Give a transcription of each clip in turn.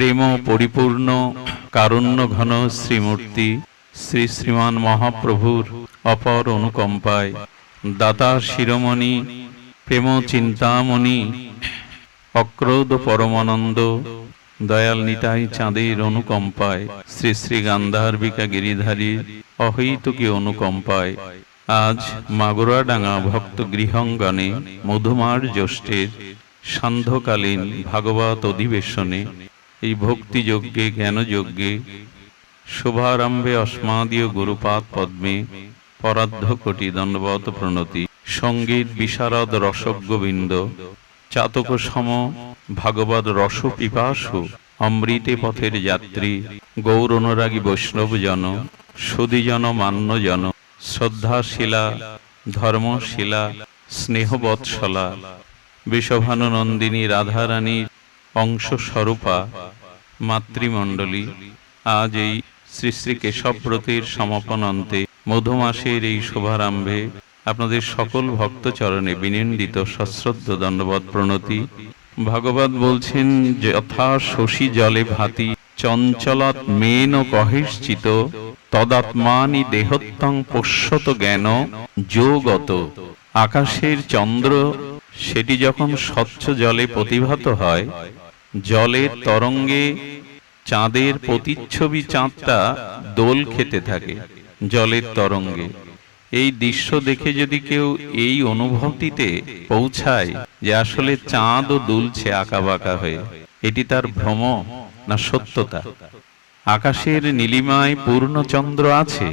প্রেম পরিপূর্ণ কারুণ্য ঘন শ্রীমূর্তি শ্রী শ্রীমান মহাপ্রভুর অপর অনুকম্পায় দাতা শিরোমণি প্রেম চিন্তামণি অক্রোধ পরমানন্দ দয়াল নিতাই চাঁদের অনুকম্পায় শ্রী শ্রী গান্ধার্বিকা গিরিধারী অহৈতুকী অনুকম্পায় আজ মাগুরাডাঙ্গা ভক্ত গৃহঙ্গনে মধুমার জ্যৈষ্ঠের সান্ধ্যকালীন ভাগবত অধিবেশনে এই ভক্তিযজ্ঞে জ্ঞানযজ্ঞে শুভারম্ভে অস্মাদীয় গুরুপাদ পদ্মে পরার্ধ কোটি দণ্ডবত প্রণতি সঙ্গীত বিশারদ রসজ্ঞবৃন্দ চাতক সম ভাগবত রস পিপাসু অমৃতে পথের যাত্রী গৌর অনুরাগী বৈষ্ণবজন সুধীজন মান্যজন শ্রদ্ধাশীলা ধর্মশীলা স্নেহবৎসলা বৃষভানুনন্দিনী রাধারানীর অংশস্বরূপা মাতৃমণ্ডলী আজ এই শ্রী শ্রী কেশবব্রতের সমাপন অন্তে মধুমাসের এই শুভারম্ভে আপনাদের সকল ভক্তচরণে বিনিন্দিত সশ্রদ্ধ দণ্ডবত প্রণতি। ভাগবত বলছেন, যথা শশী জলে ভাতি চঞ্চলত মেন কহিশ্চিত তদাত্মানি দেহত্বং পশ্যত জ্ঞান যোগত। আকাশের চন্দ্র সেটি যখন স্বচ্ছ জলে প্রতিভাত হয়, জলের তরঙ্গে চাঁদের প্রতিচ্ছবি চাঁদটা দোল খেতে থাকে জলের তরঙ্গে। এই দৃশ্য দেখে যদি কেউ এই অনুভূতিতে পৌঁছায় যে আসলে চাঁদও দুলছে আঁকা বাঁকা হয়ে, এটি তার ভ্রম না সত্যতা? আকাশের নীলিমায় পূর্ণচন্দ্র আছে,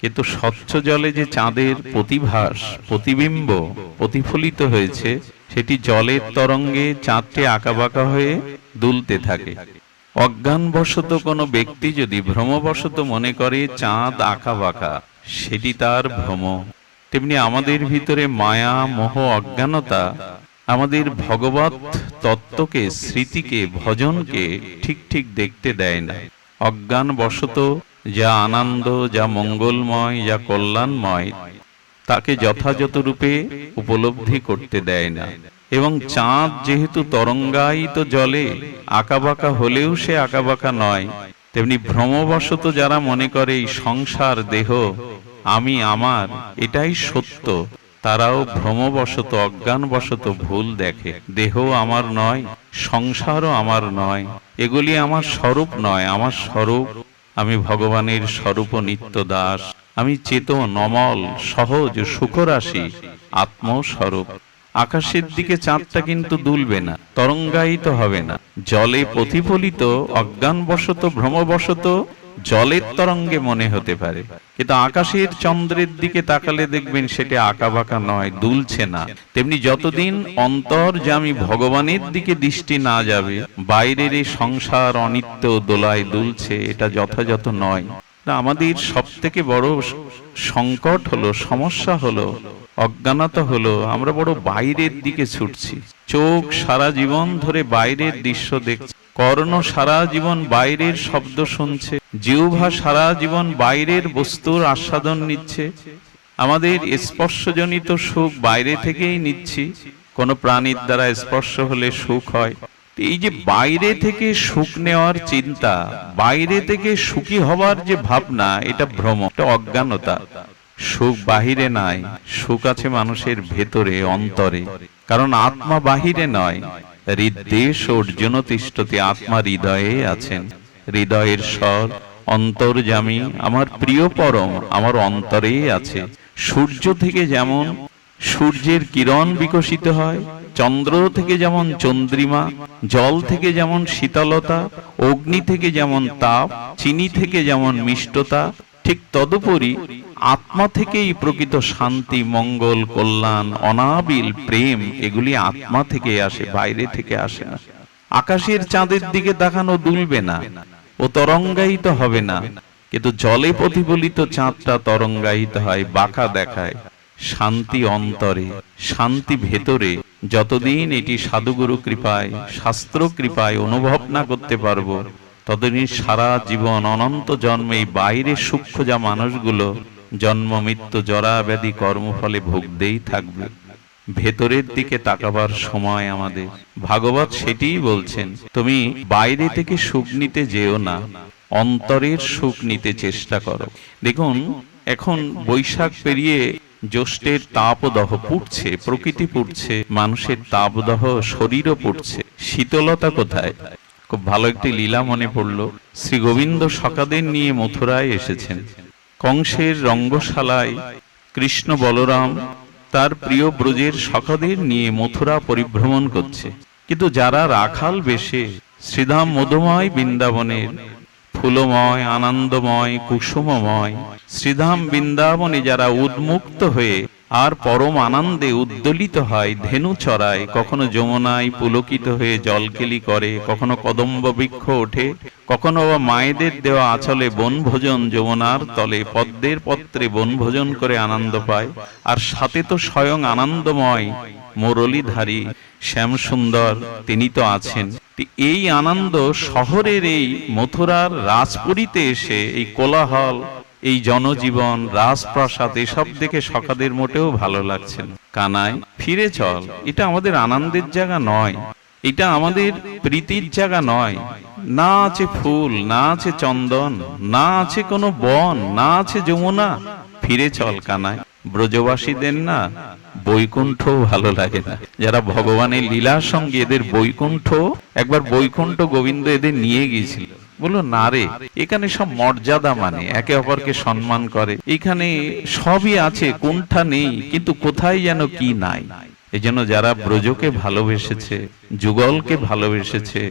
কিন্তু স্বচ্ছ জলে যে চাঁদের প্রতিভাস প্রতিবিম্ব প্রতিফলিত হয়েছে, সেটি জলের তরঙ্গে চাঁদটি আঁকা বাঁকা হয়ে দুলতে থাকে। অজ্ঞানবশত কোনো ব্যক্তি যদি ভ্রমবশত মনে করে চাঁদ আঁকা বাঁকা, সেটি তার ভ্রম। তেমনি আমাদের ভিতরে মায়া মোহ অজ্ঞানতা আমাদের ভগবত তত্ত্বকে, স্মৃতিকে, ভজনকে ঠিক ঠিক দেখতে দেয় না। অজ্ঞানবশত যা আনন্দ, যা মঙ্গলময়, যা কল্যাণময়, তাকে যথাযথ রূপে উপলব্ধি করতে দেয় না। এবং চাঁদ যেহেতু তরঙ্গায়িত জলে আঁকাবাঁকা হলেও সে আঁকাবাঁকা নয়, তেমনি ভ্রমবশত যারা মনে করে এই সংসার দেহ আমি আমার এটাই সত্য, তারাও ভ্রমবশত অজ্ঞানবশত ভুল দেখে। দেহ আমার নয়, সংসারও আমার নয়, এগুলি আমার স্বরূপ নয়। আমার স্বরূপ আমি ভগবানের স্বরূপ নিত্য দাস, আমি চেতন অমল সহজ সুখরাশি আত্মস্বরূপ। আকাশের দিকে চাঁদটা কিন্তু দুলবে না, তরঙ্গায়িত হবে না, জলে প্রতিফলিত অজ্ঞানবশত ভ্রমবশত জলের তরঙ্গে মনে হতে পারে, কিন্তু আকাশের চন্দ্রের দিকে তাকালে দেখবেন সেটা আঁকা বাঁকা নয়, দুলছে না। তেমনি যতদিন অন্তর্যামী ভগবানের দিকে দৃষ্টি না যাবে, বাইরের এই সংসার অনিত্য দোলায় দুলছে, এটা যথাযথ নয়। আমাদের সব থেকে বড় সংকট হলো, সমস্যা হলো, অজ্ঞানতা হলো, আমরা বড় বাইরের দিকে ছুটছি। চোখ সারা জীবন ধরে বাইরের দৃশ্য দেখছে, কর্ণ সারা জীবন বাইরের শব্দ শুনছে, জিহ্বা সারা জীবন বাইরের বস্তুর আস্বাদন নিচ্ছে। আমাদের স্পর্শজনিত সুখ বাইরে থেকেই নিচ্ছি। কোনো প্রাণীর দ্বারা স্পর্শ হলে সুখ হয়। এই যে বাইরে থেকে সুখ নেওয়ার চিন্তা, বাইরে থেকে সুখী হবার যে ভাবনা, এটা ভ্রম, এটা অজ্ঞানতা। সুখ বাহিরে নাই, সুখ আছে মানুষের ভেতরে, অন্তরে। কারণ আত্মা বাহিরে নয়, হৃদ্দেশ অর্জুন তিষ্ঠতি, আত্মা হৃদয়ে আছেন। হৃদয়ের স্বর অন্তর্যামী আমার প্রিয় পরম আমার অন্তরে আছে। সূর্য থেকে যেমন সূর্যের কিরণ বিকশিত হয়, চন্দ্র থেকে যেমন চন্দ্রিমা, জল থেকে যেমন শীতলতা, অগ্নি থেকে যেমন তাপ, চিনি থেকে যেমন মিষ্টতা, ঠিক তদুপরি আত্মা থেকেই প্রকৃত শান্তি, মঙ্গল, কল্যাণ, অনাবিল প্রেম, এগুলি আত্মা থেকে আসে, বাইরে থেকে আসে না। আকাশের চাঁদের দিকে তাকানো দুলবে না, ও তরঙ্গায়িত হবে না, কিন্তু জলে প্রতিফলিত চাঁদটা তরঙ্গায়িত হয়, বাঁকা দেখায়। শান্তি অন্তরে, শান্তি ভেতরে। যতদিন এটি সাধুগুরু কৃপায়, শাস্ত্র কৃপায় অনুভব না করতে পারবো, ততদিন সারা জীবন অনন্ত জন্মে এই বাইরে সূক্ষ্ম যা মানুষগুলো জন্ম মৃত্যু জরা ব্যাধি কর্মফলে ভুগতেই থাকবে। ভেতরের দিকে তাকাবার সময় আমাদের। ভাগবত সেটিই বলছেন, তুমি বাইরে থেকে সুখ নিতে যেও না, অন্তরের সুখ নিতে চেষ্টা করো। দেখুন, এখন বৈশাখ পেরিয়ে জ্যৈষ্ঠের তাপদাহ পুড়ছে, প্রকৃতি পুড়ছে, মানুষের তাপদাহ শরীরও পুড়ছে, শীতলতা কোথায়? খুব ভালো একটি লীলা মনে পড়ল। শ্রী গোবিন্দ সখাদের নিয়ে মথুরায় এসেছেন। কংসের রঙ্গশালায় কৃষ্ণ বলরাম তার প্রিয় ব্রজের সখাদের নিয়ে মথুরা পরিভ্রমণ করছে। কিন্তু যারা রাখাল বেশে শ্রীধাম মধুময় বৃন্দাবনের ফুলময়, আনন্দময়, কুসুমময় শ্রীধাম বৃন্দাবনে যারা উন্মুক্ত হয়ে আর পরম আনন্দে উদ্দোলিত হয়, ধেনু চড়ায়, কখনো যমুনায় পুলকিত হয়ে জলকেলি করে, কখনো কদম্ব বৃক্ষ ওঠে, কখনো বা মায়েদের দেওয়া আঁচলে বনভোজন, যমুনার তলে পদ্মের পত্রে বনভোজন করে আনন্দ পায়। আর সাথে তো স্বয়ং আনন্দময় মুরলীধারী শ্যাম সুন্দর তিনি তো আছেন। এই আনন্দ শহরের এই মথুরার রাজপুরীতে এসে এই কোলাহল, এই জনজীবন, রাজপ্রাসাদ এসব দেখে সখাদের মোটেও ভালো লাগছে না। কানাই, ফিরে চল, এটা আমাদের আনন্দের জায়গা নয়, এটা আমাদের প্রীতির জায়গা নয়। না আছে ফুল, না আছে চন্দন, না আছে কোনো বন, না আছে যমুনা। ফিরে চল কানাই। ব্রজবাসীদের না বৈকুণ্ঠ ভালো লাগে না। যারা ভগবানের লীলার সঙ্গে এদের বৈকুণ্ঠ, একবার বৈকুণ্ঠ গোবিন্দ এদের নিয়ে গিয়েছিল। বললো না রে, এখানে সব মর্যাদা, মানে একে অপরকে সম্মান করে, এখানে সবই আছে, কোনটা নেই, কিন্তু কোথায় যেন কি নাই। এই জন্য যারা ব্রজকে ভালোবেসেছে, যুগলকে ভালোবেসেছে,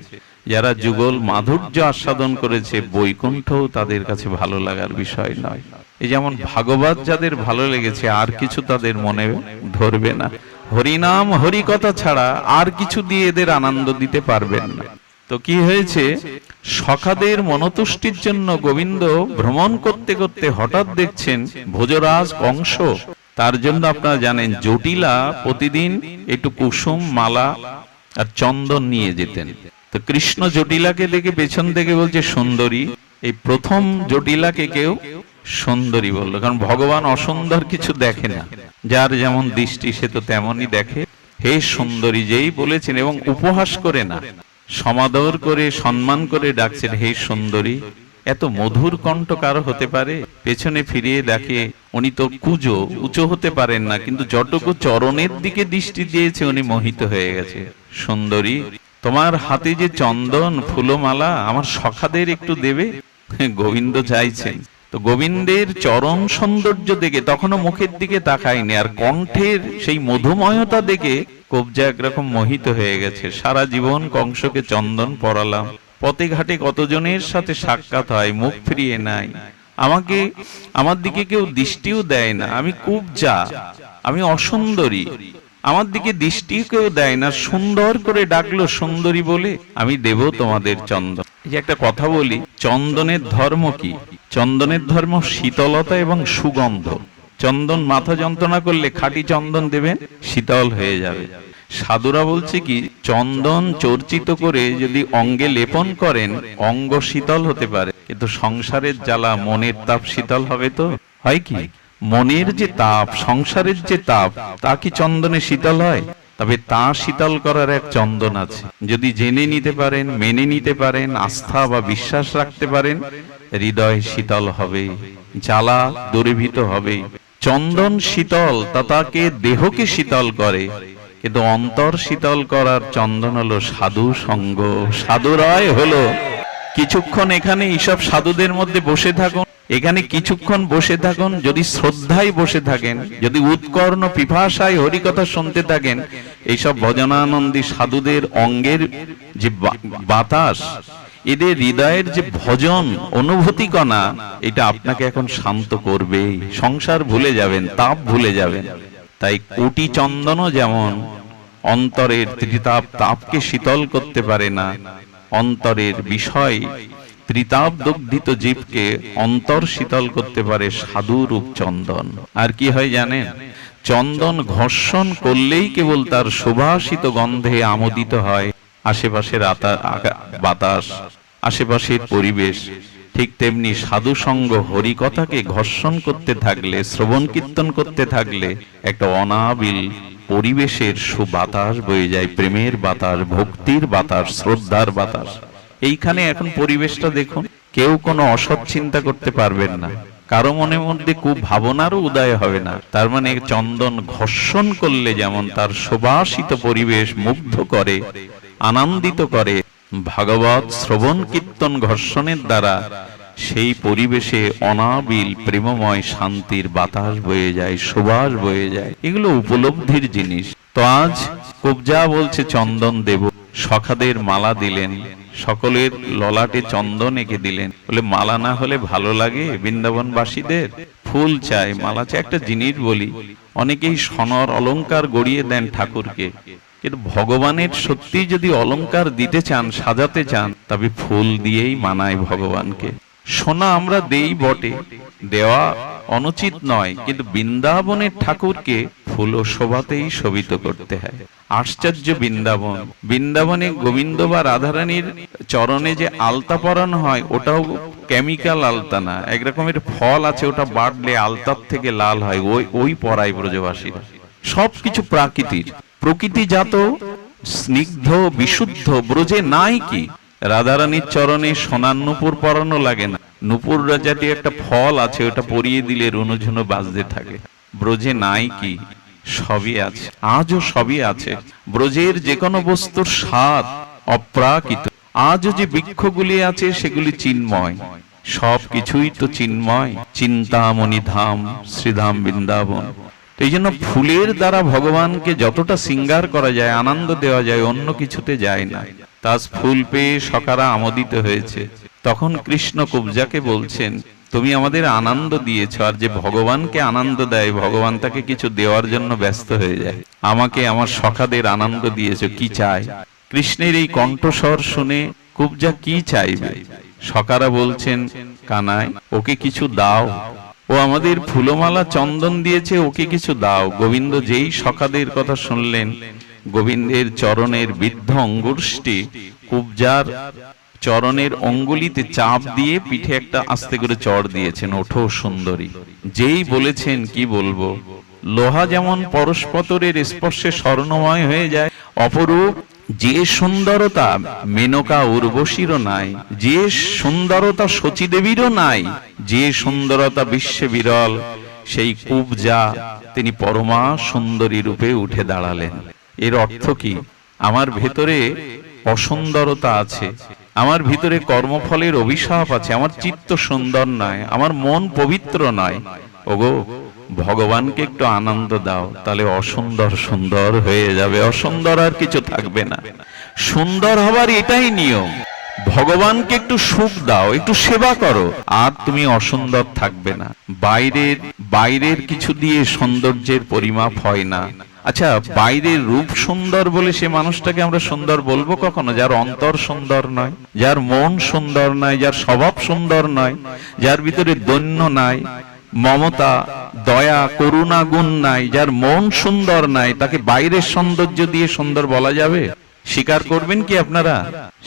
যারা যুগল মাধুর্য আস্বাদন করেছে, বৈকুণ্ঠও তাদের কাছে ভালো লাগার বিষয় নয়। এই যেমন ভাগবত যাদের ভালো লেগেছে, আর কিছু তাদের মনে ধরবে না। হরিনাম হরিকথা ছাড়া আর কিছু দিয়ে এদের আনন্দ দিতে পারবেন না। তো কি হয়েছে, সখাদের মনতুষ্টির জন্য গোবিন্দ ভ্রমণ করতে করতে হঠাৎ দেখছেন ভোজরাজ কংস, তার জন্য আপনারা জানেন জটিলা প্রতিদিন একটু কুসুম মালা আর চন্দন নিয়ে যেতেন। তো কৃষ্ণ জটিলাকে দেখে পেছন থেকে বলছে সুন্দরী। এই প্রথম জটিলাকে কেউ সুন্দরী বললো, কারণ ভগবান অসুন্দর কিছু দেখে না, যার যেমন দৃষ্টি সে তো তেমনই দেখে। হে সুন্দরী যেই বলেছেন, এবং উপহাস করে না, সমাদর করে সম্মান করে ডাকছেন হে সুন্দরী। এত মধুর কণ্ঠ কারো হতে পারে? পেছনে ফিরিয়ে দেখে উনি তো কুজো, উঁচু হতে পারেন না, কিন্তু যতটুকু চরণের দিকে দৃষ্টি দিয়েছে উনি মোহিত হয়ে গেছে। সুন্দরী, তোমার হাতে যে চন্দন ফুলমালা আমার সখাদের একটু দেবে? গোবিন্দ চাইছেন। তো গোবিন্দের চরণ সৌন্দর্য দেখে তখনও মুখের দিকে তাকায়নি, আর কণ্ঠের সেই মধুময়তা দেখে কবজা একরকম মোহিত হয়ে গেছে। সারা জীবন কংসকে চন্দন পরালাম, পথে ঘাটে কতজনের সাথে সাক্ষাৎ হয়, মুখ ফিরিয়ে নাই, আমাকে আমার দিকে কেউ দৃষ্টিও দেয় না, আমি কুবজা, আমি অসুন্দরী, আমার দিকে দৃষ্টি কেউ দেয় না। সুন্দর করে ডাকলো সুন্দরী বলে, আমি দেব তোমাদের চন্দন। এই যে একটা কথা বলি, চন্দনের ধর্ম কি? চন্দনের ধর্ম শীতলতা এবং সুগন্ধ। চন্দন মাথা যন্ত্রণা করলে খাঁটি চন্দন দেবেন, শীতল হয়ে যাবে। সাধুরা বলছে কি, চন্দন চর্চিত করে যদি অঙ্গে লেপন করেন অঙ্গ শীতল হতে পারে, কিন্তু সংসারের জ্বালা, মনের তাপ শীতল হবে তো হয় কি? মনের যে তাপ, সংসারের যে তাপ, তা কি চন্দনে শীতল হয়? তবে তা শীতল করার এক চন্দন আছে। যদি জেনে নিতে পারেন, মেনে নিতে পারেন, আস্থা বা বিশ্বাস রাখতে পারেন, হৃদয় শীতল হবে, জ্বালা দূরীভূত হবে। চন্দন শীতল, তা তাকে দেহকে শীতল করে, কিন্তু অন্তর শীতল করার চন্দন হলো সাধু সঙ্গ। সাধুরায় হলো কিছুক্ষণ এখানে এইসব সাধুদের মধ্যে বসে থাকুন, এখানে কিছুক্ষণ বসে থাকুন, যদি শ্রদ্ধায় বসে থাকেন, যদি উৎকর্ণ পিপাসায় হরিকথা শুনতে থাকেন, এইসব ভজনানন্দী সাধুদের অঙ্গের যে বাতাস, এদের হৃদয়ের যে ভজন অনুভূতি কণা, এটা আপনাকে এখন শান্ত করবে। সংসার ভুলে যাবেন, তাপ ভুলে যাবেন। তাই কোটি চন্দনও যেমন অন্তরের ত্রিতাপ তাপকে শীতল করতে পারে না, অন্তরের বিষয় ত্রিতাপ দগ্ধিত জীবকে অন্তর শীতল করতে পারে সাধুরূপ চন্দন। আর কি হয় জানেন? চন্দন ঘর্ষণ করলেই কেবল তার সুবাসিত গন্ধে আমোদিত হয় আশেপাশের বাতাস, আশেপাশের পরিবেশ। ঠিক তেমনি সাধু সঙ্গ হরিকথাকে ঘর্ষণ করতে থাকলে, শ্রবণ কীর্তন করতে থাকলে একটা অনাবিল পরিবেশের সুবাতাস বয়ে যায়, প্রেমের বাতাস, ভক্তির বাতাস, শ্রদ্ধার বাতাস। এইখানে এখন পরিবেশটা দেখুন, কেউ কোনো অসৎ চিন্তা করতে পারবেন না, কারো মনের মধ্যে কুভাবনারও উদয় হবে না। তার মানে চন্দন ঘর্ষণ করলে যেমন তার সুবাসিত পরিবেশ মুগ্ধ করে, আনন্দিত করে, ভাগবত শ্রবণ কীর্তন ঘর্ষণের দ্বারা সেই পরিবেশে অনাবিল প্রেমময় শান্তির বাতাস বয়ে যায়, সুবাস বয়ে যায়। এগুলো উপলব্ধির জিনিস। তো আজ কুবজা বলছে চন্দন দেব, সখাদের মালা দিলেন, সকলের ললাটে চন্দন এঁকে দিলেন। বলে মালা না হলে ভালো লাগে বৃন্দাবনবাসীদের? ফুল চাই, মালা চাই। একটা জিনিস বলি, অনেকেই সোনার অলংকার গড়িয়ে দেন ঠাকুরকে, কিন্তু ভগবানের সত্যি যদি অলংকার দিতে চান, সাজাতে চান, তবে ফুল দিয়েই মানায় ভগবানকে। সোনা আমরা দেই বটে, দেওয়া অনুচিত নয়, কিন্তু বৃন্দাবনের ঠাকুরকে ফুল ও শোভাতেই শোভিত করতে হয়। আশ্চর্য বৃন্দাবন। বৃন্দাবনে গোবিন্দ বা রাধারানীর চরণে যে আলতা পরানো হয়, ওটাও কেমিক্যাল আলতা না, এক রকমের ফল আছে, ওটা বাড়লে আলতার থেকে লাল হয়, ওই পরায় ব্রজবাসীরা। সবকিছু প্রাকৃতিক, প্রকৃতিজাত, স্নিগ্ধ, বিশুদ্ধ। ব্রজে নাই কি? রাধারানীর চরণে সোনার নূপুর পরানো লাগে না, নূপুর রাজাটি একটা ফল আছে, ওটা পরিয়ে দিলে রুনুঝুনু বাজতে থাকে। ব্রজে নাই কি? সবই আছে, আজও সবই আছে। ব্রজের যে কোনো বস্তুর স্বাদ অপ্রাকৃত। আজও যে বৃক্ষগুলি আছে সেগুলি চিন্ময়, সব কিছুই তো চিন্ময়। চিন্তামণি ধাম শ্রীধাম বৃন্দাবন। এই জন্য ফুলের দ্বারা ভগবানকে যতটা শৃঙ্গার করা যায়, আনন্দ দেওয়া যায়, অন্য কিছুতে যায় না। তাজ ফুল পেয়ে সখারা আমোদিত হয়েছে। তখন কৃষ্ণ কুবজাকে বলছেন, তুমি আমাদের আনন্দ দিয়েছ, আর যে ভগবানকে আনন্দ দেয়, ভগবান তাকে কিছু দেওয়ার জন্য ব্যস্ত হয়ে যায়। আমাকে আমার সখাদের আনন্দ দিয়েছ, কি চাই? কৃষ্ণের এই কণ্ঠস্বর শুনে কুবজা কি চাইবে? সখারা বলছেন, কানাই, ওকে কিছু দাও, ও আমাদের ফুলমালা চন্দন দিয়েছে, ওকে কিছু দাও। গোবিন্দ যেই সখাদের কথা শুনলেন, গোবিন্দের চরণের বৃদ্ধ অঙ্গুষ্টি কুবজার চরণের অঙ্গুলিতে চাপ দিয়ে পিঠে একটা আস্তে করে চড় দিয়েছেন, ওঠো সুন্দরী। যেই বলেছেন, কি বলবো, লোহা যেমন পরস্পরের স্পর্শে স্বর্ণময় হয়ে যায়, অপরূপ যে সুন্দরতা মেনকা উর্বশীরও নাই, যে সুন্দরতা শচীদেবীরও নাই, যে সুন্দরতা বিশ্বে বিরল, সেই কুবজা তিনি পরমা সুন্দরী রূপে উঠে দাঁড়ালেন। এর অর্থ কি? আমার ভেতরে অসুন্দরতা আছে, আমার ভিতরে কর্মফলের অভিশাপ আছে, আমার চিত্ত সুন্দর নয়, আমার মন পবিত্র নয়। ওগো, ভগবানকে একটু আনন্দ দাও, তাহলে অসুন্দর সুন্দর হয়ে যাবে, অসুন্দর আর কিছু থাকবে না। সুন্দর হবার এটাই নিয়ম। ভগবানকে একটু সুখ দাও, একটু সেবা করো, আর তুমি অসুন্দর থাকবে না। বাইরের কিছু দিয়ে সৌন্দর্যের পরিমাপ হয় না। আচ্ছা, বাইরের রূপ সুন্দর বলে সে মানুষটাকে আমরা সুন্দর বলবো কখনো? যার অন্তর সুন্দর নয়, যার মন সুন্দর নয়, যার স্বভাব সুন্দর নয়, যার ভিতরে দৈন্য নাই, মমতা, দয়া, করুণা গুণ নাই, যার মন সুন্দর নাই, তাকে বাইরের সৌন্দর্য দিয়ে সুন্দর বলা যাবে? স্বীকার করবেন কি আপনারা?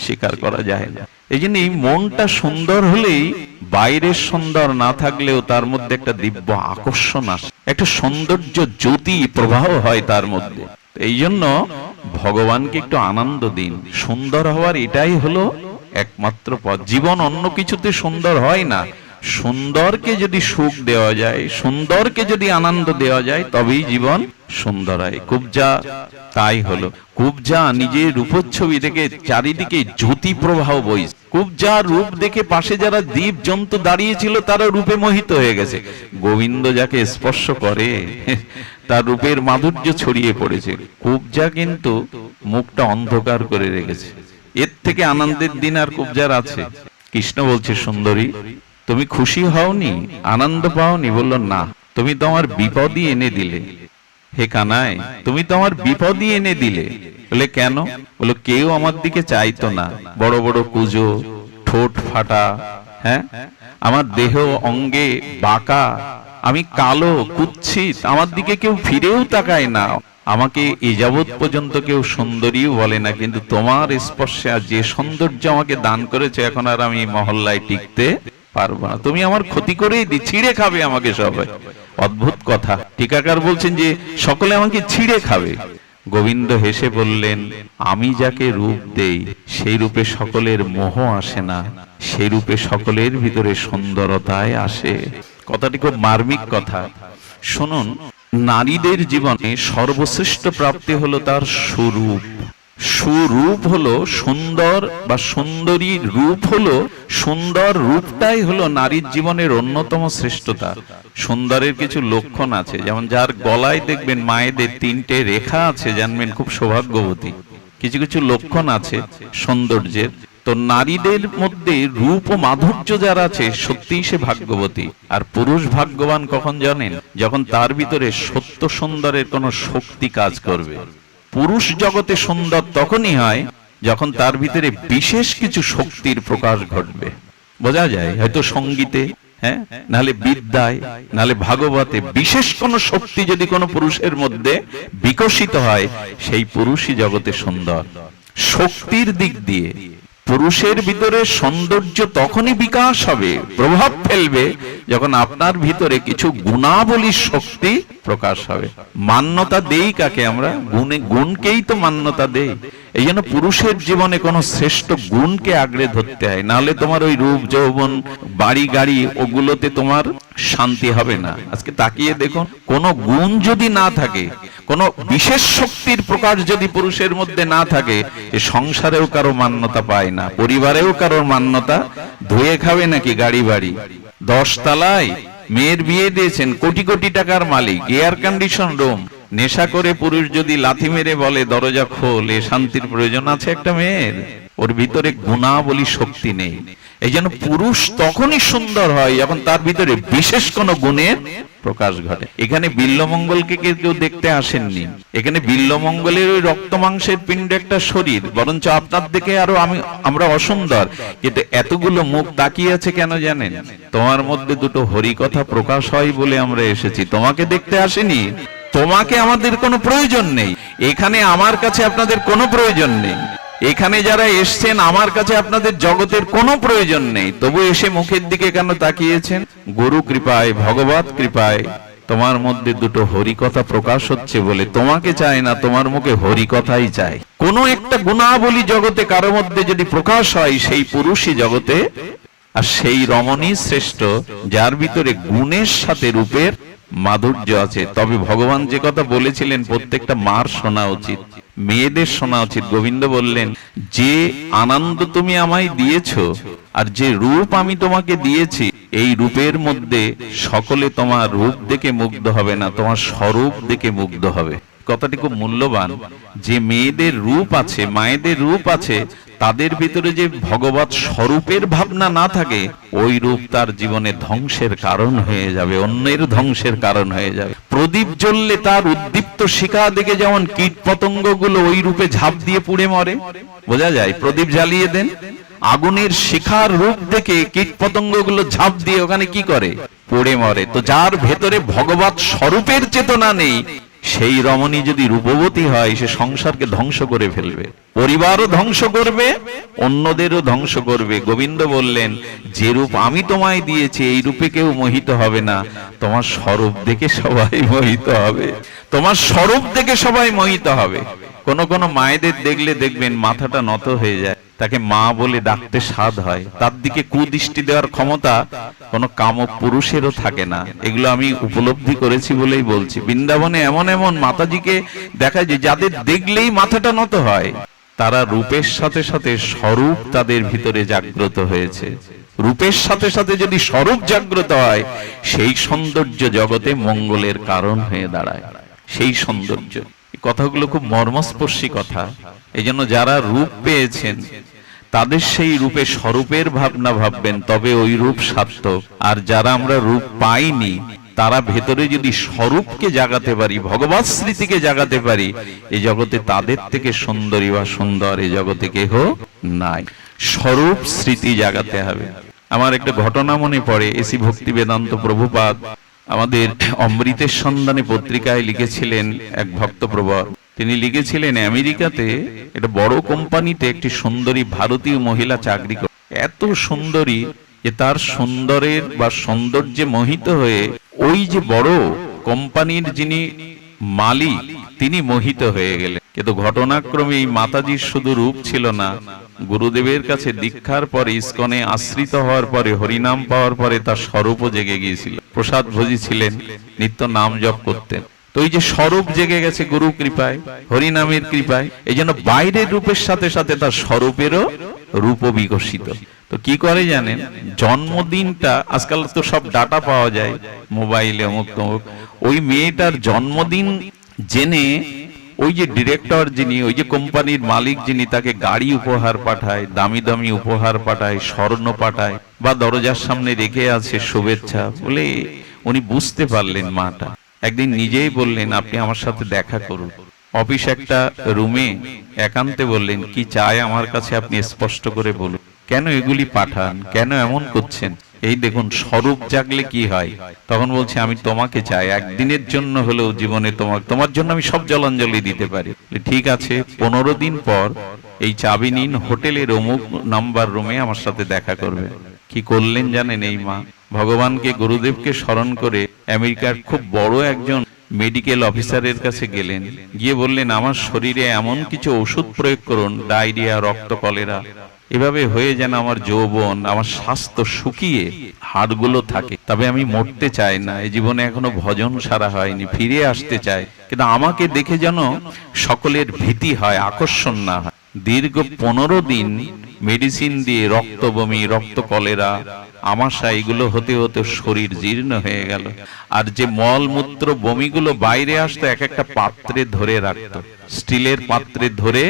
স্বীকার করা যায় না। এই জন্য এই মনটা সুন্দর হলেই, বাইরের সুন্দর না থাকলেও তার মধ্যে একটা দিব্য আকর্ষণ আসে, একটা সৌন্দর্য জ্যোতি প্রবাহ হয় তার মধ্যে। এই জন্য ভগবানকে একটু আনন্দ দিন। সুন্দর হওয়ার এটাই হলো একমাত্র পথ। জীবন অন্য কিছুতে সুন্দর হয় না। সুন্দরকে যদি সুখ দেওয়া যায়, সুন্দরকে যদি আনন্দ দেওয়া যায়, তবেই জীবন সুন্দর হয়। কুবজা তাই হলো। কুবজা নিজের রূপচ্ছবি দেখে চারিদিকে জ্যোতি প্রবাহ বইছে। কুবজার রূপ দেখে পাশে যারা জীব জন্তু দাঁড়িয়েছিল, তারা রূপে মোহিত হয়ে গেছে। গোবিন্দ যাকে স্পর্শ করে, তার রূপের মাধুর্য ছড়িয়ে পড়েছে। কুবজা কিন্তু মুখটা অন্ধকার করে রেখেছে। এর থেকে আনন্দের দিন আর কুবজার আছে? কৃষ্ণ বলছে, সুন্দরী, তুমি খুশি হওনি, আনন্দ পাওনি? বলল, না, তুমি তো আমার বিপদই এনে দিলে। হে কানাই, তুমি তো আমার বিপদই এনে দিলে। বলে, কেন? বলো, কেউ আমার দিকে চাইতো না, বড় বড় কুজো, ঠোঁট ফাটা, হ্যাঁ, আমার দেহ অঙ্গে বাঁকা, আমি কালো, কুৎসিত, আমার দিকে কেউ ফিরেও তাকায় না, আমাকে এ যাবৎ পর্যন্ত কেউ সুন্দরীও বলে না। কিন্তু তোমার স্পর্শে আর যে সৌন্দর্য আমাকে দান করেছে, এখন আর আমি মহল্লায় টিকতে পারবো না, তুমি আমার ক্ষতি করেই ছিঁড়ে খাবে আমাকে সবাই। অদ্ভুত কথা। টিকাকার বলছেন যে সকলে আমাকে ছিঁড়ে খাবে। গোবিন্দ হেসে বললেন, আমি যাকে রূপ দেই সেই রূপে সকলের মোহ আসে না, সেই রূপে সকলের ভিতরে সুন্দরতায় আসে। কথাটি খুব মার্মিক কথা। শুনুন, নারীদের জীবনে সর্বশ্রেষ্ঠ প্রাপ্তি হলো তার স্বরূপ। সুরূপ হলো সুন্দর, বা সুন্দরী রূপ হলো সুন্দর। রূপটাই হলো নারীর জীবনের অন্যতম শ্রেষ্ঠতা। সুন্দরের কিছু লক্ষণ আছে, যেমন যার গলায় দেখবেন মায়েদের 3টে রেখা আছে, জানবেন খুব সৌভাগ্যবতী। কিছু কিছু লক্ষণ আছে সৌন্দর্যের। তো নারীদের মধ্যে রূপ ও মাধুর্য যার আছে, সত্যিই সে ভাগ্যবতী। আর পুরুষ ভাগ্যবান কখন জানেন? যখন তার ভিতরে সত্য সুন্দরের কোন শক্তি কাজ করবে। পুরুষ জগতে সুন্দর তখনই হয় যখন তার ভিতরে বিশেষ কিছু শক্তির প্রকাশ ঘটবে। বোঝা যায় হয়তো সঙ্গীতে, হ্যাঁ, নাহলে বিদ্যায়, নাহলে ভাগবতে বিশেষ কোন শক্তি যদি কোনো পুরুষের মধ্যে বিকশিত হয়, সেই পুরুষই জগতে সুন্দর। শক্তির দিক দিয়ে পুরুষের ভিতরে সৌন্দর্য তখনই বিকাশ হবে, প্রভাব ফেলবে, যখন আপনার ভিতরে কিছু গুণাবলীর শক্তি প্রকাশ হবে। মান্যতা দেই কাকে? আমরা গুণকেই তো মান্যতা দেই। এই জন্য পুরুষের জীবনে কোনো শ্রেষ্ঠ গুণকে আঁকড়ে ধরতে হয়, নাহলে তোমার ওই রূপ যৌবন বাড়ি গাড়ি ওগুলোতে তোমার শান্তি হবে না। আজকে তাকিয়ে দেখুন, কোন গুণ যদি না থাকে, কোন বিশেষ শক্তির প্রকাশ যদি পুরুষের মধ্যে না থাকে, এ সংসারেও কারো মান্যতা পায় না, পরিবারেও কারোর মান্যতা। ধুয়ে খাবে নাকি গাড়ি বাড়ি? 10 তলায় মেয়ের বিয়ে দিয়েছেন, কোটি কোটি টাকার মালিক, এয়ার কন্ডিশন রুম, নেশা করে পুরুষ যদি লাথি মেরে বলে দরজা খোল, এ শান্তির প্রয়োজন আছে একটা মেয়ের? ওর ভিতরে গুণাবলী শক্তি নেই। এই জন্য পুরুষ তখনই সুন্দর হয় যখন তার ভিতরে বিশেষ কোন গুণের প্রকাশ ঘটে। এখানে বিল্বমঙ্গলকে কেউ দেখতে আসেননি। এখানে বিল্বমঙ্গলের ওই রক্ত মাংসের পিণ্ড একটা শরীর, বরঞ্চ আপনার দিকে আরো আমরা অসুন্দর, কিন্তু এতগুলো মুখ তাকিয়ে আছে কেন জানেন? তোমার মধ্যে দুটো হরিকথা প্রকাশ হয় বলে আমরা এসেছি, তোমাকে দেখতে আসেনি। তোমাকে আমাদের কোনো প্রয়োজন নেই, এখানে আমার কাছে আপনাদের কোনো প্রয়োজন নেই। এখানে যারা এসছেন আমার কাছে আপনাদের জগতের কোনো প্রয়োজন নেই, তবু এসে মুখের দিকে কেন তাকিয়েছেন? গুরু কৃপায়, ভগবত কৃপায় তোমার মধ্যে দুটো হরিকথা প্রকাশ হচ্ছে বলে তোমাকে চায় না, তোমার মুখে হরিকথাই চায়। কোন একটা গুণাবলী জগতে কারো মধ্যে যদি প্রকাশ হয়, সেই পুরুষই জগতে, আর সেই রমণী শ্রেষ্ঠ যার ভিতরে গুণের সাথে রূপের মাধুর্য আছে। তবে ভগবান যে কথা বলেছিলেন প্রত্যেকটা মার শোনা উচিত, মেয়েদের শোনা উচিত। গোবিন্দ বললেন, যে আনন্দ তুমি আমায় দিয়েছো আর যে রূপ আমি তোমাকে দিয়েছি, এই রূপের মধ্যে সকলে তোমার রূপ দেখে মুগ্ধ হবে না, তোমার স্বরূপ দেখে মুগ্ধ হবে। কথাটি খুব মূল্যবান। যে মেয়েদের রূপ আছে, মায়েদের রূপ আছে, তাদের ভিতরে যে ভগবত স্বরূপের ভাবনা না থাকে, ওই রূপ তার জীবনে ধ্বংসের কারণ হয়ে যাবে, অন্যের ধ্বংসের কারণ হয়ে যাবে। প্রদীপ জ্বললে তার উদ্দীপ্ত শিখা দেখে যেমন কীট পতঙ্গ গুলো ওই রূপে ঝাঁপ দিয়ে পুড়ে মরে, বোঝা যায়। প্রদীপ জ্বালিয়ে দেন, আগুনের শিখার রূপ দেখে কীট পতঙ্গ গুলো ঝাঁপ দিয়ে ওখানে কি করে? পড়ে মরে। তো যার ভেতরে ভগবত স্বরূপের চেতনা নেই, সেই রমণী যদি রূপবতী হয়, সে সংসারকে ধ্বংস করে ফেলবে, পরিবারও ধ্বংস করবে, অন্যদেরও ধ্বংস করবে। গোবিন্দ বললেন, যে রূপ আমি তোমায় দিয়েছি এই রূপে কেউ মোহিত হবে না, তোমার স্বরূপ দেখে সবাই মোহিত হবে, তোমার স্বরূপ দেখে সবাই মোহিত হবে। কোন কোন মায়েদের দেখলে দেখবেন মাথাটা নত হয়ে যায়, তাকে মা বলে ডাকতে স্বাদ হয়, তার দিকে কুদৃষ্টি দেওয়ার ক্ষমতা কোন কামক পুরুষেরও থাকে না। এগুলো আমি উপলব্ধি করেছি বলেই বলছি। বৃন্দাবনে এমন এমন মাতাজিকে দেখা যায় যাদের দেখলেই মাথাটা নত হয়, তারা রূপের সাথে সাথে স্বরূপ তাদের ভিতরে জাগ্রত হয়েছে। রূপের সাথে সাথে যদি স্বরূপ জাগ্রত হয়, সেই সৌন্দর্য জগতে মঙ্গলের কারণ হয়ে দাঁড়ায়। সেই সৌন্দর্য, কথাগুলো খুব মর্মস্পর্শী কথা। এই জন্য যারা রূপ পেয়েছেন তাদের সেই রূপে স্বরূপের ভাবনা ভাববেন, তবে ওই রূপ সার্থক। আর যারা আমরা রূপ পাইনি, তারা ভেতরে যদি স্বরূপকে জাগাতে পারি, ভগবত স্মৃতিকে জাগাতে পারি, এই জগতে তাদের থেকে সুন্দরী বা সুন্দর এই জগতে কেহ নাই। স্বরূপ স্মৃতি জাগাতে হবে। আমার একটা ঘটনা মনে পড়ে, এসি ভক্তি বেদান্ত প্রভুপাদ আমাদের অমৃতের সন্ধানে পত্রিকায় লিখেছিলেন। এক ভক্তপ্রবর তিনি লিখেছিলেন, আমেরিকাতে একটা বড় কোম্পানিতে একটি সুন্দরী ভারতীয় মহিলা চাকরি করে। এত সুন্দরী যে তার সুন্দরের বা সৌন্দর্যে মোহিত হয়ে ওই যে বড় কোম্পানির যিনি মালিক তিনি মোহিত হয়ে গেলেন। কিন্তু ঘটনাক্রমে এই মাতাজির শুধু রূপ ছিল না, গুরুদেবের কাছে দীক্ষার পরে ইস্কনে আশ্রিত হওয়ার পরে হরিনাম পাওয়ার পরে তার স্বরূপও জেগে গিয়েছিল। প্রসাদ ভোজী ছিলেন, নিত্য নাম জপ করতেন। তো এই যে স্বরূপ জেগে গেছে গুরু কৃপায়, হরিনামের কৃপায়, এই জন্য বাইরের রূপের সাথে সাথে তার স্বরূপেরও রূপ বিকশিত। তো কি করে জানেন, জন্মদিনটা আজকাল তো সব ডাটা পাওয়া যায় মোবাইলে, অমুক তমুক, ওই মেয়েটার জন্মদিন জেনে ওই যে ডিরেক্টর যিনি, ওই যে কোম্পানির মালিক যিনি, তাকে গাড়ি উপহার পাঠায়, দামি দামি উপহার পাঠায়, স্বর্ণ পাঠায়, বা দরজার সামনে রেখে আছে শুভেচ্ছা বলে। উনি বুঝতে পারলেন মাটা, একদিন নিজেই বললেন আপনি আমার সাথে দেখা করুন। অফিস একটা রুমে একান্তে বললেন, কি চাই আমার কাছে আপনি স্পষ্ট করে বলুন, কেন এগুলি পাঠান, কেন এমন করছেন, এই দেখুন স্বরূপ জাগলে কি হয়। তখন বলছে আমি তোমাকে চাই, একদিনের জন্য হলেও জীবনে তোমার জন্য আমি সব জলাঞ্জলি দিতে পারি। ঠিক আছে, 15 দিন পর এই চাবি নিন, হোটেলের অমুক নাম্বার রুমে আমার সাথে দেখা করবে। কি করলেন জানেন এই মা, ভগবানকে গুরুদেবকে স্মরণ করে আমেরিকার খুব বড় একজন মেডিকেল অফিসারের কাছে গেলেন, গিয়ে বললেন আমার শরীরে এমন কিছু ওষুধ প্রয়োগ করুন, ডায়রিয়া, রক্ত কলেরা, এভাবে হয়ে যেন আমার যৌবন, আমার স্বাস্থ্য শুকিয়ে হাড়গুলো থাকে, তবে আমি মরতে চাই না, এই জীবনে এখনো ভজন সারা হয়নি, ফিরে আসতে চাই, কিন্তু আমাকে দেখে যেন সকলের ভীতি হয়, আকর্ষণ না হয়। দীর্ঘ 15 দিন মেডিসিন দিয়ে রক্ত বমি, রক্ত কলেরা, আমাশা, এগুলো হতে হতে শরীর জীর্ণ হয়ে গেল। আর যে মল মূত্র বমিগুলো বাইরে আসতো এক একটা পাত্রে ধরে রাখতো, স্টিলের পাত্রে ধরে,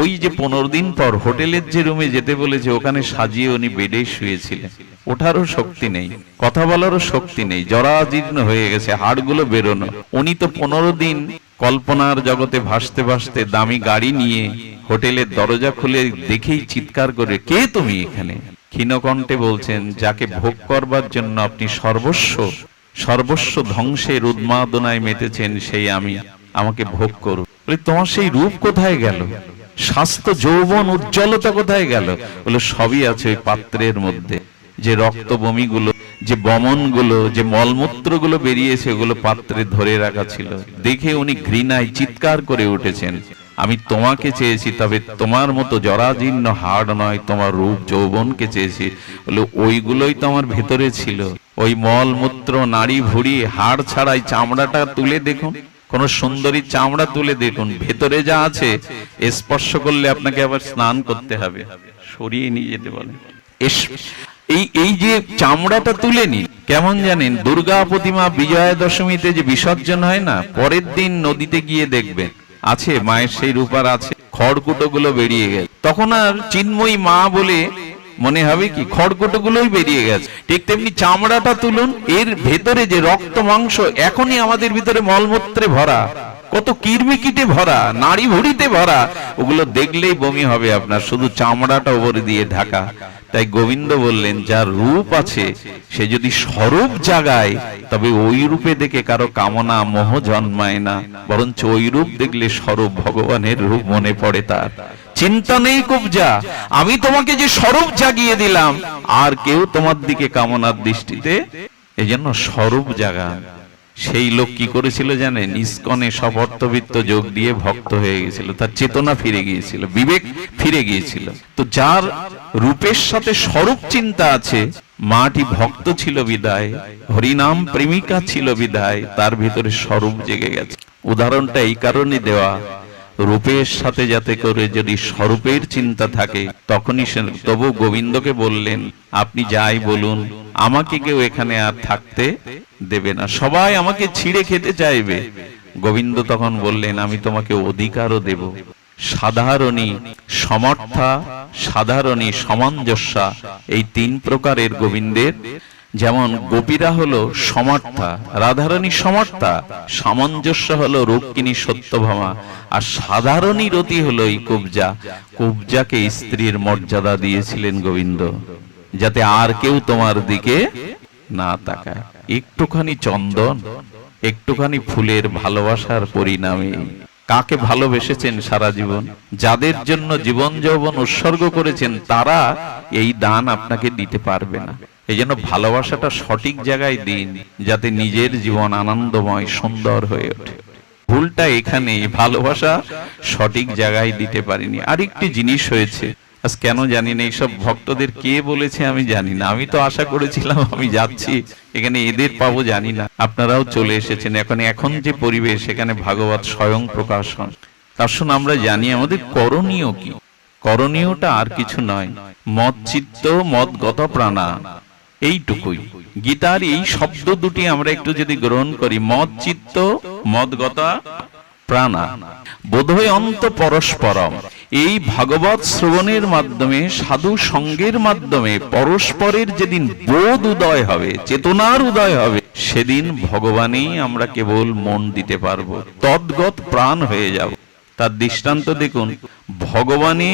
ওই যে 15 দিন পর হোটেলের যে রুমে যেতে বলেছে ওখানে সাজিয়ে উনি বেডে শুয়েছিলেন। ওঠারও শক্তি নেই, কথা বলারও শক্তি নেই, জরাজীর্ণ হয়ে গেছে, হাড়গুলো বেরোনো। উনি তো 15 দিন কল্পনার জগতে ভাসতে ভাসতে দামি গাড়ি নিয়ে হোটেলের দরজা খুলে দেখেই চিৎকার করে, কে তুমি এখানে? ক্ষীণকণ্ঠে বলছেন, যাকে ভোগ করবার জন্য আপনি সর্বস্ব ধ্বংসের উন্মাদনায় মেতেছেন সেই আমি, আমাকে ভোগ করুন। তোমার সেই রূপ কোথায় গেল, স্বাস্থ্য, যৌবন, উজ্জ্বলতা কোথায় গেল? বলে সবই আছে ওই পাত্রের মধ্যে। যে রক্ত বমিগুলো, যে বমনগুলো, যে মলমূত্রগুলো বেরিয়েছে, ওগুলো পাত্রে ধরে রাখা ছিল। দেখে উনি ঘৃণায় চিৎকার করে উঠেছেন, আমি তোমাকে চেয়েছি, তবে তোমার মতো জরাজীর্ণ হাড় নয়, তোমার রূপ যৌবনকে চেয়েছি। বলে ওইগুলোই তো আমার ভেতরে ছিল, ওই মলমূত্র, নাড়ি ভুড়ি, হাড় ছাড়াই চামড়াটা তুলে দেখুন, কোন সুন্দরী চামড়া তুলে দেখুন, ভেতরে যা আছে স্পর্শ করলে আপনাকে আবার স্নান করতে হবে, সরিয়ে নিয়ে যেতে বলে। এই যে চামড়াটা তুলে নিন, কেমন জানেন, দুর্গা প্রতিমা বিজয়া দশমীতে যে বিসর্জন হয় না, পরের দিন নদীতে গিয়ে দেখবেন আছে মায়ের সেই রূপার আছে, খড়কুটো গুলো বেরিয়ে গেছে, তখন আর চিন্ময়ী মা বলে মনে হবে কি, খড়কুটো গুলোই বেরিয়ে গেছে। ঠিক তেমনি চামড়াটা তুলুন, এর ভেতরে যে রক্ত মাংস এখনই আমাদের ভিতরে মলমূত্রে ভরা, কত কিরমিকিটে ভরা, নাড়ি ভুড়িতে ভরা, ওগুলো দেখলেই বমি হবে আপনার, শুধু চামড়াটা উপরে দিয়ে ঢাকা। তাই গোবিন্দ বললেন, যার রূপ আছে সে যদি স্বরূপ জাগায়, তবে ওই রূপে দেখে কারো কামনা মোহ জন্মায় না, বরঞ্চ ওই রূপ দেখলে স্বরূপ ভগবানের রূপ মনে পড়ে তার। চিন্তা নেই কুবজা, আমি তোমাকে যে স্বরূপ জাগিয়ে দিলাম, আর কেউ তোমার দিকে কামনার দৃষ্টিতে, এই জন্য স্বরূপ জাগান। সেই লোক কি করেছিল জানেন, ইস্কনে সব অর্থবিত্ত যোগ দিয়ে ভক্ত হয়ে গেছিল, তার চেতনা ফিরে গিয়েছিল, বিবেক ফিরে গিয়েছিল। তো যার রূপের সাথে স্বরূপ চিন্তা আছে, মাটি ভক্ত ছিল বিদায়, হরিনাম প্রেমিকা ছিল বিদায়, তার ভিতরে স্বরূপ জেগে গেছে। উদাহরণটা এই কারণে দেওয়া, রূপের সাথে যাতে করে যদি স্বরূপের চিন্তা থাকে, তখনই সে, তবু গোবিন্দকে বললেন, আপনি যাই বলুন, আমাকে কেউ এখানে আর থাকতে দেবে না, সবাই আমাকে ছিঁড়ে খেতে চাইবে। গোবিন্দ তখন বললেন, আমি তোমাকে অধিকারও দেব। সাধারণী, সমর্থা, সাধারণী, সামঞ্জস্যা, এই 3 প্রকারের গোবিন্দের। যেমন গোপীরা হলো সমর্থা, রাধারানী সমর্থা, সামঞ্জস্য হলো রুক্মিণী সত্যভামা, আর সাধারণী রতি হলো এই কুবজা। কুবজাকে স্ত্রীর মর্যাদা দিয়েছিলেন গোবিন্দ, যাতে আর কেউ তোমার দিকে না তাকায়। একটুখানি চন্দন, একটুখানি ফুলের ভালোবাসার পরিণামে কাকে ভালোবেসেছেন সারা জীবন, যাদের জন্য জীবন যৌবন উৎসর্গ করেছেন, তারা এই দান আপনাকে দিতে পারবে না। এই জন্য ভালোবাসাটা সঠিক জায়গায় দিন, যাতে নিজের জীবন আনন্দময় সুন্দর হয়ে ওঠে। ভুলটা এখানে, ভালোবাসা সঠিক জায়গায় দিতে পারিনি। আরেকটি জিনিস হয়েছে, আজ কেন জানি না, এইসব ভক্তদের কে বলেছে আমি জানি না। আমি তো আশা করেছিলাম আমি যাচ্ছি এখানে এদের পাবো, জানি না আপনারাও চলে এসেছেন। এখন যে পরিবেশ, সেখানে ভাগবত স্বয়ং প্রকাশ হন। তার শুনে আমরা জানি আমাদের করণীয় কি। করণীয়টা আর কিছু নয়, মদ চিত্ত মদগত প্রাণা, এইটুকুই। গীতার এই শব্দ দুটি আমরা একটু যদি গ্রহণ করি, মদ চিত্ত মদগত প্রাণা বোধয় অন্ত পরস্পরম, এই ভাগবত শ্রবণের মাধ্যমে, সাধু সঙ্গের মাধ্যমে পরস্পরের যেদিন বোধ উদয় হবে, চেতনার উদয় হবে, সেদিন ভগবানেই আমরা কেবল মন দিতে পারবো, তদ্গত প্রাণ হয়ে যাব। তার দৃষ্টান্ত দেখুন, ভগবানে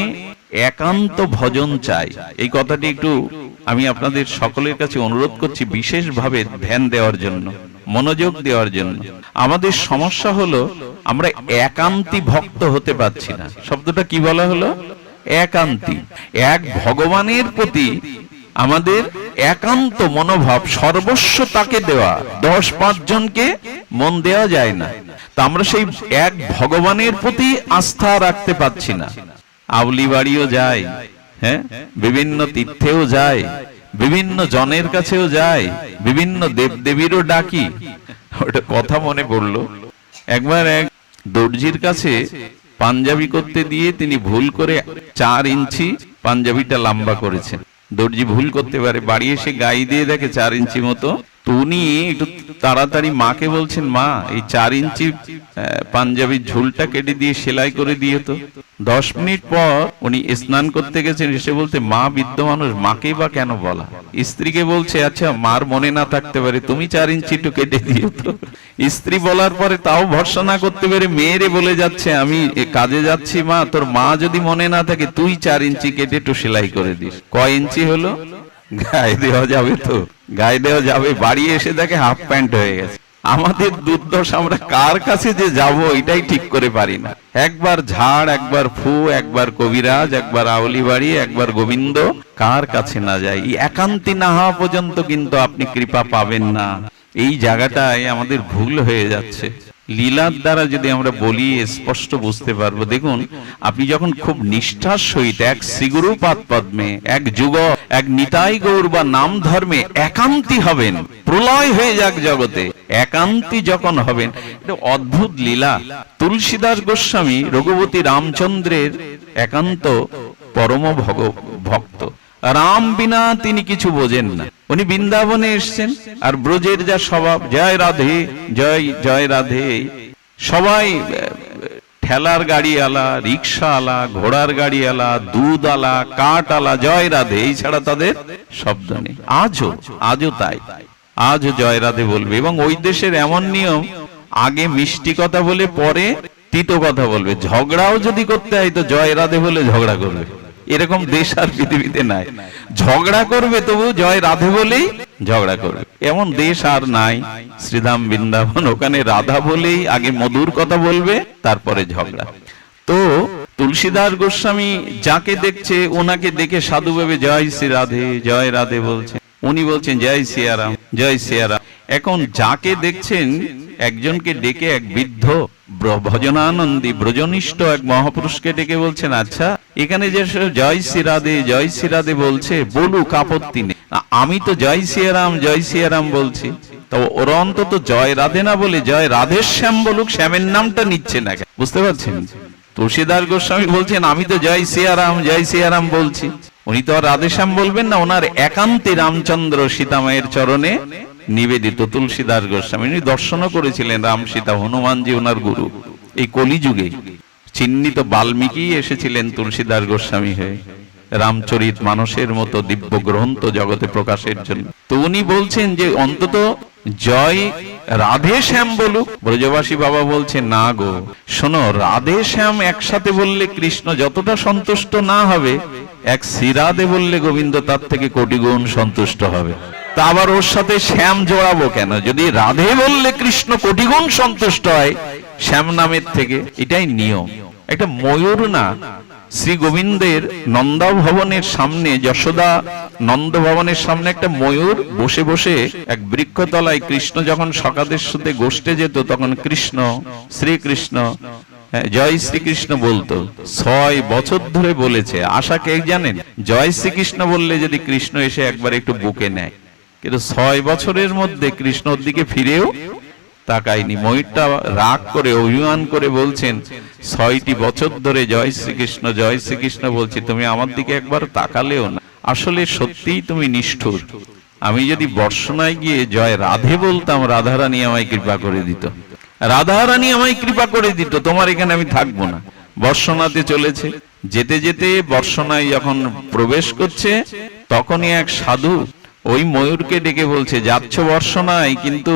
একান্ত ভজন চাই। এই কথাটি একটু আমি আপনাদের সকলের কাছে অনুরোধ করছি বিশেষভাবে ধ্যান দেওয়ার জন্য, মনোযোগ দেওয়ার জন্য। আমাদের সমস্যা হলো আমরা একান্তি ভক্ত হতে পারছি না। শব্দটা কি বলা হলো? একান্তি। এক ভগবানের প্রতি আমাদের একান্ত মনোভাব, সর্বস্ব তাকে দেওয়া। 10-5 জনকে মন দেওয়া যায় না। তা আমরা সেই এক ভগবানের প্রতি আস্থা রাখতে পারছি না। আউলি বাড়িও যায়, হ্যাঁ, বিভিন্ন তীর্থেও যায়, বিভিন্ন জনের কাছেও যায়, বিভিন্ন দেবদেবীরও ডাকি। ওটা কথা মনে পড়লো, একবার এক দর্জির কাছে পাঞ্জাবি করতে দিয়ে তিনি ভুল করে 4 ইঞ্চি পাঞ্জাবিটা লম্বা করেছেন। দর্জি ভুল করতে পারে, বাড়ি এসে গায়ে দিয়ে দেখে 4 ইঞ্চি মতো। তো উনি একটু তাড়াতাড়ি মাকে বলছেন, মা এই 4 ইঞ্চি পাঞ্জাবির ঝুলটা কেটে দিয়ে সেলাই করে দিয়ে তো। 10 মিনিট পর উনি স্নান করতে গেছেন, এসে বলতে, মা বৃদ্ধ মানুষ, মাকেই বা কেন বলা? স্ত্রীকে বলছে, আচ্ছা মার মনে না থাকতে পারে, তুমি 4 ইঞ্চি একটু কেটে দিও তো। স্ত্রী বলার পরে তাও ভরসা না করতে পেরে মেয়েরে বলে যাচ্ছে, আমি কাজে যাচ্ছি মা, তোর মা যদি মনে না থাকে তুই 4 ইঞ্চি কেটে একটু সেলাই করে দিস। কয় ইঞ্চি হলো? গায়ে দেওয়া যাবে তো? গায়ে দেওয়া যাবে। বাড়ি এসে দেখে হাফ প্যান্ট হয়ে গেছে। আমাদের দুর্দশ, আমরা কার কাছে যে যাব এটাই ঠিক করে পারি না। একবার ঝাড়, একবার ফু, একবার কবিরাজ, একবার আউলি বাড়ি, একবার গোবিন্দ, কার কাছে না যাই। একান্তি না হওয়া পর্যন্ত কিন্তু আপনি কৃপা পাবেন না। এই জায়গাটায় আমাদের ভুল হয়ে যাচ্ছে। লীলার দ্বারা যদি আমরা বলি স্পষ্ট বুঝতে পারবো। দেখুন, আপনি যখন খুব নিষ্ঠার সহিত এক শ্রীগুরু পাদ পদ্মে, এক যুগ, এক নিতাই গৌর বা নাম ধর্মে একান্তি হবেন, প্রলয় হয়ে যাক জগতে, একান্তি যখন হবেন, এটা অদ্ভুত লীলা। তুলসীদাস গোস্বামী রঘুপতি রামচন্দ্রের একান্ত পরম ভক্ত। রাম বিনা তিনি কিছু বোঝেন না। উনি বৃন্দাবনে এসছেন, আর ব্রজের যা স্বভাব, জয় রাধে, জয় জয় রাধে, সবাই ঠেলার গাড়ি আলা, রিক্সা আলা, ঘোড়ার গাড়ি আলা, দুধ আলা, কাঠ আলা, জয় রাধে, এই ছাড়া তাদের শব্দ নেই। আজও তাই, আজও জয় রাধে বলবে। এবং ওই দেশের এমন নিয়ম, আগে মিষ্টি কথা বলে পরে তিতো কথা বলবে। ঝগড়াও যদি করতে হয় তো জয় রাধে বলে ঝগড়া করবে। এরকম দেশ আর পৃথিবীতে নাই। ঝগড়া করবে তবু জয় রাধে বলেই ঝগড়া করবে, এমন দেশ আর নাই। শ্রীধাম বৃন্দাবন, ওখানে রাধা বলেই আগে মধুর কথা বলবে, তারপরে ঝগড়া। তো তুলসীদাস গোস্বামী যাকে দেখছে, ওনাকে দেখে সাধু ভেবে জয় শ্রী রাধে, জয় রাধে বলছে। উনি বলছেন জয় সিয়ারাম, জয় সিয়ারাম। এখন যাকে দেখছেন, একজনকে ডেকে এক বৃদ্ধ ভজনানন্দী ব্রজনিষ্ঠ এক মহাপুরুষকে ডেকে বলছেন, আচ্ছা এখানে যে জয় শ্রী রাধে, জয় শ্রী রাধে বলছে, বলুক, আপত্তি নেই। আমি তো জয় সিয়ারাম, জয় সিয়ারাম বলছি। তো ওরা অন্তত জয় রাধে না বলে জয় রাধে শ্যাম বলুক, শ্যামের নামটা নিচ্ছে না। বুঝতে পারছেন? তুলসীদাস গোস্বামী বলছেন, আমি তো জয় সিয়ারাম, জয় সিয়ারাম বলছি। উনি তো আর রাধেশ্যাম বলবেন না, ওনার একান্তে রামচন্দ্র সীতামায়ের চরণে নিবেদিত। তুলসীদাস গোস্বামী উনি দর্শনও করেছিলেন রাম সীতা, হনুমানজি ওনার গুরু। এই কলিযুগে চিহ্নিত বাল্মীকি এসেছিলেন তুলসীদাস গোস্বামী হয়ে, রামচরিত মানুষের মতো দিব্য গ্রন্থ জগতে প্রকাশের জন্য। তো উনি বলছেন যে অন্তত জয় রাধে শ্যাম বলুক। ব্রজবাসী বাবা বলছে, না গো, শোনো, রাধে শ্যাম একসাথে বললে কৃষ্ণ যতটা সন্তুষ্ট না হবে, এক শ্রীরাধে বললে গোবিন্দ তার থেকে কোটি গুণ সন্তুষ্ট হবে। তা আবার ওর সাথে শ্যাম জোড়াবো কেন? যদি রাধে বললে কৃষ্ণ কোটি গুণ সন্তুষ্ট হয়, শ্যাম নামের থেকে, এটাই নিয়ম। একটা ময়ূর না শ্রী গোবিন্দের নন্দভবনের সামনে, যশোদা নন্দ ভবনের সামনে একটা ময়ূর বসে বসে এক বৃক্ষতলায়, কৃষ্ণ যখন সখাদের সাথে গোষ্ঠে যেত তখন কৃষ্ণ শ্রীকৃষ্ণ জয় শ্রীকৃষ্ণ বলতো। 6 বছর ধরে বলেছে। আশা কে জানেন? জয় শ্রীকৃষ্ণ বললে যদি কৃষ্ণ এসে একবার একটু বুকে নেয়, কিন্তু 6 বছরের মধ্যে কৃষ্ণর দিকে ফিরেও তাকায়নি। ময়ূরটা রাগ করে অভিমান করে বলছেন, 6টি বছর ধরে জয় শ্রীকৃষ্ণ বলছি, তুমি আমার দিকে একবার তাকালেও না। আসলে সত্যিই তুমি নিষ্ঠুর। আমি যদি বর্ষনায় গিয়ে জয় রাধে বলতাম, রাধারানী আমায় কৃপা করে দিত, রাধারানী আমায় কৃপা করে দিত, তোমার এখানে আমি থাকবো না। বর্ষনাতে চলেছে, যেতে যেতে বর্ষনায় যখন প্রবেশ করছে, তখনই এক সাধু ওই ময়ূরকে ডেকে বলছে, যাচ্ছ বর্ষনায়, কিন্তু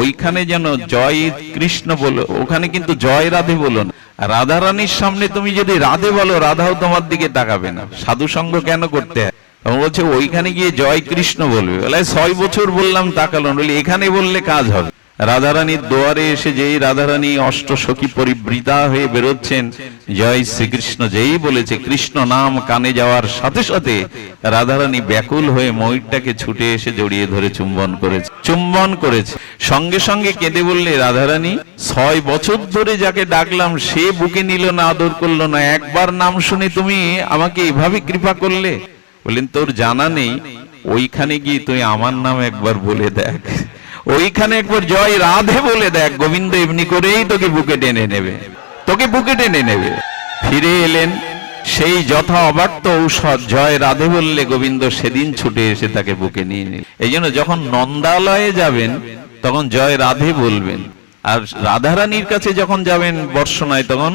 ওইখানে যেন জয় কৃষ্ণ বলো, ওখানে কিন্তু জয় রাধে বলো না। রাধারানীর সামনে তুমি যদি রাধে বলো, রাধাও তোমার দিকে তাকাবে না। সাধু সঙ্গ কেন করতে হয়? বলছে ওইখানে গিয়ে জয় কৃষ্ণ বলবে। বলে 6 বছর বললাম তাকালো, বলে এখানে বললে কাজ হবে। রাধারানীর দুয়ারে এসে যেই রাধারানী অষ্টসখী পরিবৃতা হয়ে বেরোচ্ছেন, জয় শ্রীকৃষ্ণ যেই বলেছে, কৃষ্ণ নাম কানে যাওয়ার সাথে সাথে রাধারানী ব্যাকুল হয়ে ময়ূরটাকে ছুটে এসে জড়িয়ে ধরে চুম্বন করেছে। সঙ্গে সঙ্গে কেঁদে বললে, রাধারানী 6 বছর ধরে যাকে ডাকলাম সে বুকে নিল না, আদর করলো না, একবার নাম শুনে তুমি আমাকে এভাবে কৃপা করলে। বললেন, তোর জানা নেই, ওইখানে গিয়ে তুই আমার নাম একবার বলে দেখ, ওইখানে একবার জয় রাধে বলে দেখ, গোবিন্দ এমনি করেই তোকে বুকে টেনে নেবে। ফিরে এলেন, সেই যথা অবাক্ত ঔষধ জয় রাধে বললে গোবিন্দ সেদিন ছুটে এসে তাকে বুকে নিয়ে নিল। এই জন্য যখন নন্দালয়ে যাবেন তখন জয় রাধে বলবেন, আর রাধারানীর কাছে যখন যাবেন বর্ষনায় তখন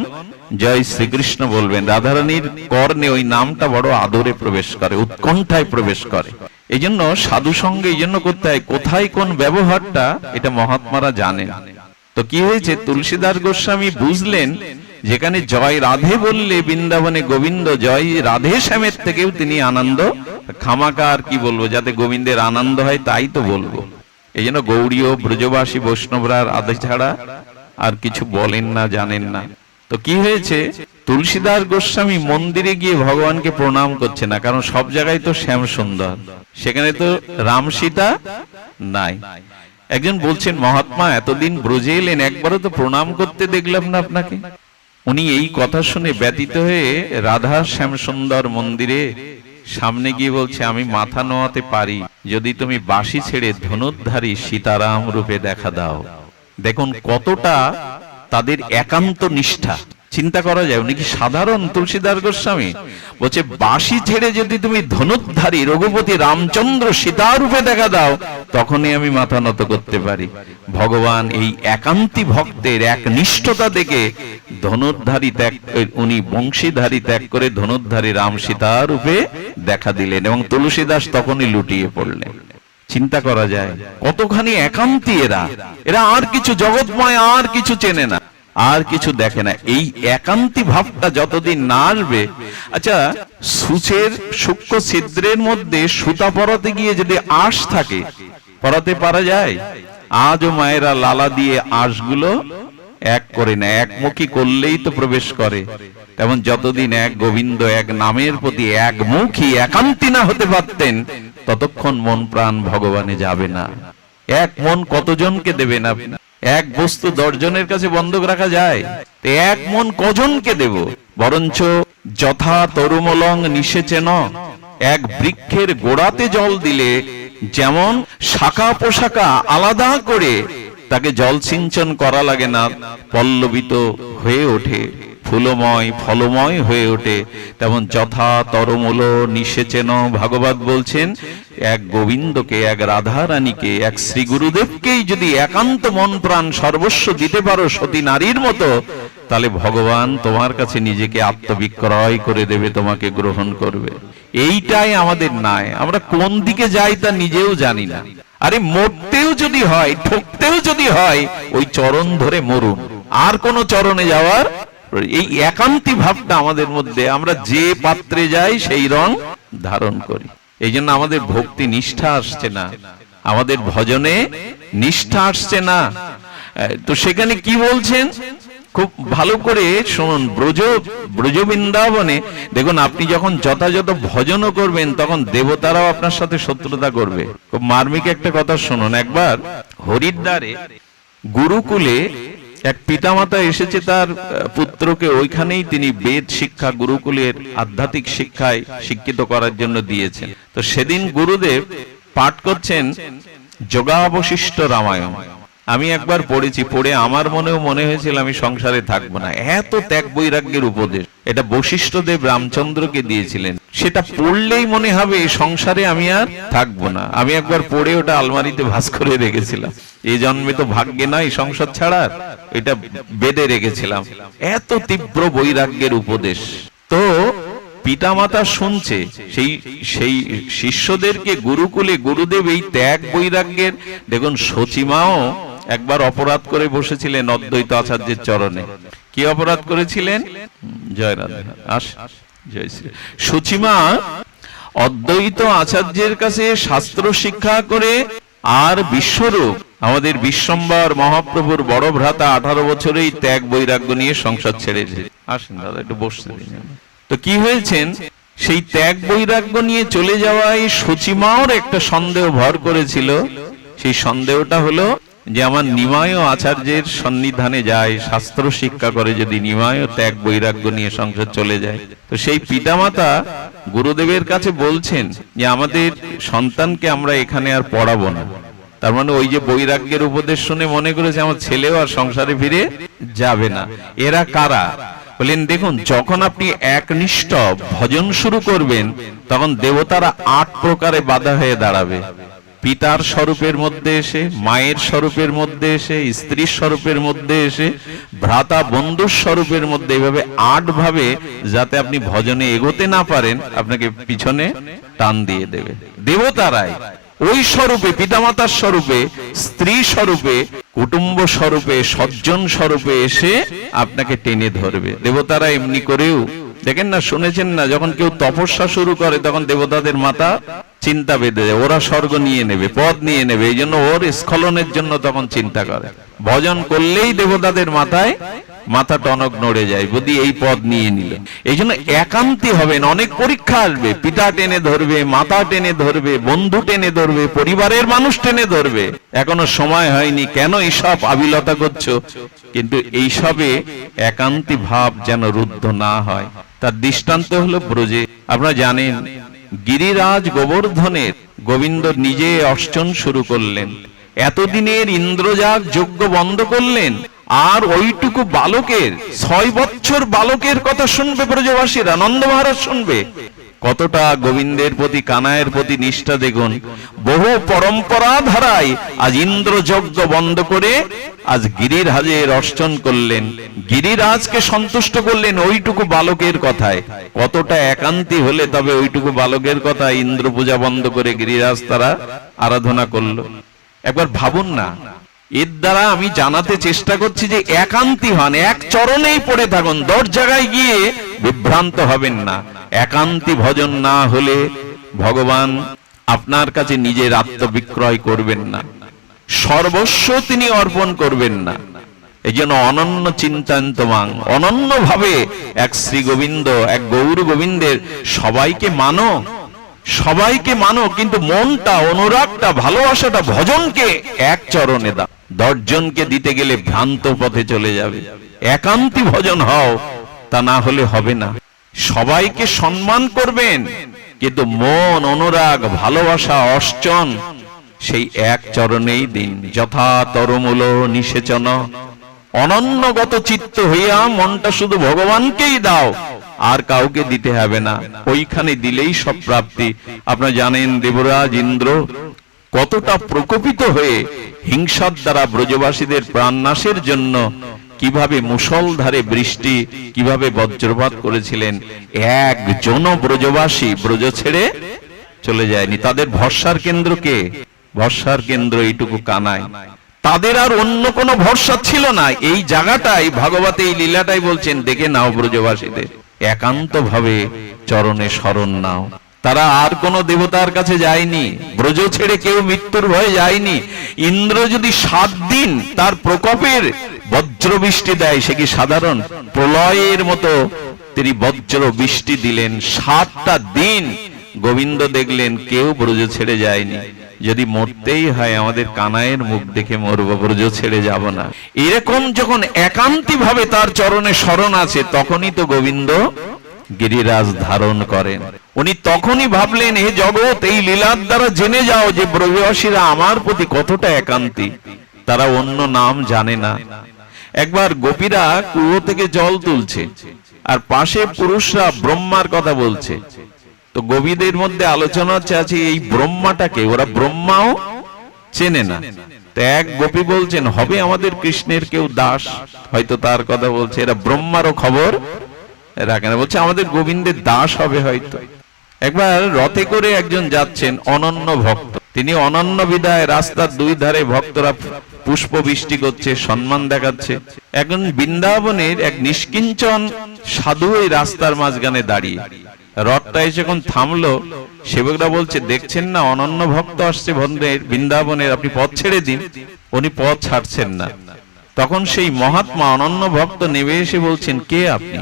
জয় শ্রীকৃষ্ণ বলবেন। রাধারানীর কর্ণে ওই নামটা বড় আদরে প্রবেশ করে, উৎকণ্ঠায় প্রবেশ করে। এই জন্য সাধু সঙ্গে এই জন্য করতে হয়, কোথায় কোন ব্যবহারটা এটা মহাত্মারা জানেন। তো কি হয়েছে, তুলসীদাস গোস্বামী বুঝলেন যেখানে জয় রাধে বললে বৃন্দাবনে গোবিন্দ, জয় রাধে শ্যামের থেকেও তিনি আনন্দ, খামাকা আর কি বলবো, যাতে গোবিন্দের আনন্দ হয় তাই তো বলবো। এই জন্য গৌড়ীয় ব্রজবাসী বৈষ্ণবরা আদে ছাড়া আর কিছু বলেন না, জানেন না। তো কি হয়েছে, তুলসীদাস গোস্বামী মন্দিরে গিয়ে ভগবানকে প্রণাম করছে না, কারণ সব জায়গায় তো শ্যাম সুন্দর, সেখানে তো রাম সীতা নাই। একজন বলছেন, মহাত্মা এতদিন ব্রজে এলেন, একবারও তো প্রণাম করতে দেখলাম না আপনাকে। উনি এই কথা শুনে ব্যতীত হয়ে রাধা শ্যাম সুন্দর মন্দিরে সামনে গিয়ে বলছে, আমি মাথা নোয়াতে পারি যদি তুমি বাঁশি ছেড়ে ধনুর্ধারী সীতারাম রূপে দেখা দাও। দেখুন কতটা তাদের একান্ত নিষ্ঠা, চিন্তা করা যায়। উনি কি সাধারণ তুলসীদাস গোস্বামী? বলছে, বাঁশি ছেড়ে যদি তুমি ধনুর্ধারী রঘুপতি রামচন্দ্র সীতারূপে দেখা দাও, তখনই আমি মাথা নত করতে পারি। ভগবান এই একান্তি ভক্তের এক নিষ্ঠতা দেখে ধনুর্ধারী ত্যাগ, উনি বংশীধারী ত্যাগ করে ধনুর্ধারী রাম সীতারূপে দেখা দিলেন, এবং তুলসীদাস তখনই লুটিয়ে পড়লেন। চিন্তা করা যায় কতখানি একান্তি এরা আর কিছু জগৎময় আর কিছু চেনে না, আর কিছু দেখে না। এই একান্তি ভাবটা যতদিন না আসবে, আচ্ছা সূচের সূক্ষ্ম ছিদ্রের মধ্যে সুতা পরাতে গিয়ে যদি আঁশ থাকে, পরাতে পারা যায়? আজও মায়েরা লালা দিয়ে আঁশগুলো এক করে না, একমুখী করলেই তো প্রবেশ করে। তেমন যতদিন এক গোবিন্দ, এক নামের প্রতি একমুখী একান্তি না হতে পারতেন, ততক্ষণ মন প্রাণ ভগবানে যাবে না। এক মন কতজনকে দেবেন আপনি? এক বস্তু 10 জনের কাছে বন্ধক রাখা যায়? এক মন কজনকে দেব? বরঞ্চ যথা তরুমলং নিষেচেন, এক বৃক্ষের গোড়াতে জল দিলে যেমন শাখা পোশাকা আলাদা করে তাকে জল সিঞ্চন করা লাগে না, পল্লবিত হয়ে ওঠে, ফুলময় ফলময় হয়ে ওঠে, তেমন যথা তরমূল নিষেচেন। ভাগবত বলছেন, এক গোবিন্দকে, এক রাধা রানীকে, এক শ্রী গুরুদেবকেই যদি একান্ত মন প্রাণ সর্বস্ব দিতে পারো সতী নারীর মতো, তাহলে ভগবান তোমার কাছে নিজেকে আত্মবিক্রয় করে দেবে, তোমাকে গ্রহণ করবে। এইটাই আমাদের নাই। আমরা কোন দিকে যাই তা নিজেও জানি না। আরে মরতেও যদি হয়, ঠকতেও যদি হয়, ওই চরণ ধরে মরুন, আর কোন চরণে যাওয়ার। এই একান্তি ভাবটা আমাদের মধ্যে, আমরা যে পাত্রে যাই সেই রং ধারণ করি। এই জন্য আমাদের ভক্তি নিষ্ঠা আসছে না, আমাদের ভজনে নিষ্ঠা আসছে না। তো সেখানে কি বলছেন খুব ভালো করে শুনুন। ব্রজ বৃন্দাবনে দেখুন, আপনি যখন যথাযথ ভজনও করবেন তখন দেবতারাও আপনার সাথে শত্রুতা করবে। খুব মার্মিক একটা কথা শুনুন। একবার হরিদ্বারে গুরুকুলে এক পিতামাতা এসেছে, তার পুত্রকে ওইখানেই তিনি বেদ শিক্ষা, গুরুকুলের আধ্যাত্মিক শিক্ষায় শিক্ষিত করার জন্য দিয়েছেন। তো সেদিন গুরুদেব পাঠ করছেন যোগাবশিষ্ট রামায়ণ। আমি একবার পড়েছি, পড়ে আমার মনে হয়েছিল আমি সংসারে থাকবো না। এত ত্যাগ বৈরাগ্যের উপদেশ এটা বশিষ্ঠদেব রামচন্দ্রকে দিয়েছিলেন। সেটা পড়লেই মনে হবে সংসারে আমি আর থাকবো না। আমি একবার পড়ে ওটা আলমারিতে ভাঁজ করে রেখেছিলাম। এই জন্মে তো ভাগ্যে নাই সংসার ছাড়ার, এটা বেঁধে রেখেছিলাম। এত তীব্র বৈরাগ্যের উপদেশ। তো পিতামাতা শুনছে, সেই শিষ্যদেরকে গুরুকুলে গুরুদেব এই ত্যাগ বৈরাগ্যের, দেখুন সচিমাও একবার অপরাধ করে বসেছিলেন অদ্বৈত আচার্যের চরণে। কি অপরাধ করেছিলেন? জয় রাধে, জয় শ্রী। সচিমা অদ্বৈত আচার্যের কাছে শাস্ত্র শিক্ষা করে, আর বিশ্বরূপ আমাদের বিশ্বম্বর মহাপ্রভুর বড় ভ্রাতা 18 বছরেই ত্যাগ বৈরাগ্য নিয়ে সংসার ছেড়েছে। আসেন দাদা একটু বসতে দিন। তো কি হয়েছেন, সেই ত্যাগ বৈরাগ্য নিয়ে চলে যাওয়ায় সচিমাওর একটা সন্দেহ ভর করেছিল। সেই সন্দেহটা হলো যে আমার নিমায় আচার্যের সন্নিধানে যায়, শাস্ত্র শিক্ষা করে, যদি নিমায় ত্যাগ বৈরাগ্য নিয়ে সংসার চলে যায়। তো সেই পিতামাতা গুরুদেবের কাছে বলছেন যে আমাদের সন্তানকে আমরা এখানে আর পড়াবো না। তার মানে ওই যে বৈরাগ্যের উপদেশ শুনে মনে করেছে আমার ছেলেও আর সংসারে ফিরে যাবে না। এরা কারা? বলেন দেখুন, যখন আপনি একনিষ্ঠ ভজন শুরু করবেন তখন দেবতারা 8 প্রকারে বাধা হয়ে দাঁড়াবে। পিতার স্বরূপের মধ্যে এসে, মায়ের স্বরূপের মধ্যে এসে, স্ত্রীর স্বরূপের মধ্যে এসে, ভ্রাতা বন্ধুর স্বরূপের মধ্যে, এইভাবে 8 ভাবে যাতে আপনি ভজনে এগোতে না পারেন আপনাকে পিছনে টান দিয়ে দেবে দেবতারাই। ওই স্বরূপে, পিতামাতার স্বরূপে, স্ত্রী স্বরূপে, কুটুম্ব স্বরূপে, সজ্জন স্বরূপে এসে আপনাকে টেনে ধরবে। দেবতারা এমনি করেও দেখেন না, শুনেছেন না, যখন কেউ তপস্যা শুরু করে তখন দেবতাদের মাথা চিন্তা বেঁধে যায়, ওরা স্বর্গ নিয়ে নেবে, পদ নিয়ে নেবে, এই জন্য ওর স্খলনের জন্য তখন চিন্তা করে। ভজন করলেই দেবতাদের মাথায় মাথা টনক নড়ে যায়, বুদ্ধি এই পদ নিয়ে নিল। এই জন্য একান্তি হবেন। অনেক পরীক্ষা আসবে, পিতা টেনে ধরবে, মাতা টেনে ধরবে, বন্ধু টেনে ধরবে, পরিবারের মানুষ টেনে ধরবে। এখনো সময় হয়নি, কেন এইসব আবিলতা করছো? কিন্তু এইসবে একান্তি ভাব যেন রুদ্ধ না হয়। তার দৃষ্টান্ত হলো ব্রজে। আপনারা জানেন গিরিরাজ গোবর্ধনের গোবিন্দ নিজে অর্চন শুরু করলেন, এতদিনের ইন্দ্রজাগ যজ্ঞ বন্ধ করলেন, আর ওইটুকু বালকের 6 বছর বালকের কথা শুনবে ব্রজবাসীরা, নন্দ মহারাজ শুনবে। কতটা গোবিন্দের প্রতি, কানাইয়ের প্রতি নিষ্ঠা দেখুন। বহু পরম্পরা ধারায় আজ ইন্দ্র যজ্ঞ বন্ধ করে আজ গিরিরাজের অর্চন করলেন, গিরিরাজকে সন্তুষ্ট করলেন ওইটুকু বালকের কথায়। কতটা একান্তি হলে তবে ওইটুকু বালকের কথা ইন্দ্র পূজা বন্ধ করে গিরিরাজ তারা আরাধনা করলো। একবার ভাবুন না। এর দ্বারা আমি জানাতে চেষ্টা করছি যে একান্তি হন, এক চরণেই পড়ে থাকুন, 10 জায়গায় গিয়ে বিভ্রান্ত হবেন না। একান্তি ভজন না হলে ভগবান আপনার কাছে নিজের আত্মবিক্রয় করবেন না, সর্বস্ব তিনি অর্পণ করবেন না। এই জন্য অনন্য চিন্তান্তমাং, অনন্য ভাবে এক শ্রী গোবিন্দ, এক গৌর গোবিন্দের সবাইকে মানো, সবাইকে মানো, কিন্তু মনটা, অনুরাগটা, ভালোবাসাটা, ভজনকে এক চরণে দাও। 10 জনকে দিতে গেলে ভ্রান্ত পথে চলে যাবে। একান্তি ভজন হও, তা না হলে হবে না। সবাইকে সম্মান করবেন, কিন্তু মন, অনুরাগ, ভালোবাসা, অর্চন সেই এক চরণেই দিন। যথা তরমূল নিষেচন, অনন্যগত চিত্ত হইয়া মনটা শুধু ভগবানকেই দাও, আর কাউকে দিতে হবে না। ওইখানে দিলেই সব প্রাপ্তি। আপনারা জানেন দেবরাজ ইন্দ্র কতটা প্রকোপিত হয়ে হিংসার দ্বারা ব্রজবাসীদের প্রাণনাশের জন্য কিভাবে মুষলধারে বৃষ্টি, কিভাবে বজ্রপাত করেছিলেন। একজন ব্রজবাসী ব্রজ ছেড়ে চলে যায়নি। তাদের ভরসার কেন্দ্র কে? ভরসার কেন্দ্র এইটুকু কানাই। তাদের আর অন্য কোনো ভরসা ছিল না। এই জায়গাটাই ভাগবতে, এই লীলাটাই বলছেন, দেখে নাও ব্রজবাসীদের, একান্ত ভাবে চরণে শরণ নাও। তারা আর কোনো দেবতার কাছে যায়নি, ব্রজ ছেড়ে কেউ মৃত্যুর ভয়ে যায়নি। ইন্দ্র যদি 7 দিন তার প্রকোপের বজ্র বৃষ্টি দেয়, সে কি সাধারণ? প্রলয়ের মতো তিনি বজ্র বৃষ্টি দিলেন। 7টা দিন গোবিন্দ দেখলেন কেউ ব্রজ ছেড়ে যায়নি। যদি মরতেই হয় আমাদের কানাইয়ের মুখ দেখে মরবো, ব্রজ ছেড়ে যাব না। এরকম যখন একান্তী ভাবে তার চরণে শরণ আছে, তখনই তো গোবিন্দ গিরিরাজ ধারণ করেন। উনি তখনই ভাবলেন, হে জগৎ, এই লীলার দ্বারা জেনে যাও যে ব্রজবাসীরা আমার প্রতি কতটা একান্তী, তারা অন্য নাম জানে না। একবার গোপীরা কুয়ো থেকে জল তুলছে, আর পাশে পুরুষরা ব্রহ্মার কথা বলছে। তো গোপীদের মধ্যে আলোচনা আছে এই ব্রহ্মাটাকে, ওরা ব্রহ্মাও চেনে না। তো এক গোপী বলছেন, হবে আমাদের কৃষ্ণের কেউ দাস, হয়তো তার কথা বলছে। এরা ব্রহ্মারও খবর রাখে না, বলছে আমাদের গোবিন্দের দাস হবে হয়তো। একবার রথে করে একজন যাচ্ছেন, অনন্য ভক্ত। তিনি অনন্য বিদায় রাস্তার 2 ধারে ভক্তরা পুষ্প বৃষ্টি করছে, সম্মান দেখাচ্ছে। এখন বৃন্দাবনের এক নিষ্কিঞ্চন সাধু এই রাস্তার মাঝখানে দাঁড়িয়ে, রথটা এসে যখন থামলো, সেবকরা বলছে, দেখছেন না অনন্য ভক্ত আসছে বৃন্দাবনের, আপনি পথ ছেড়ে দিন। উনি পথ ছাড়ছেন না। তখন সেই মহাত্মা অনন্য ভক্ত নেমে এসে বলছেন, কে আপনি,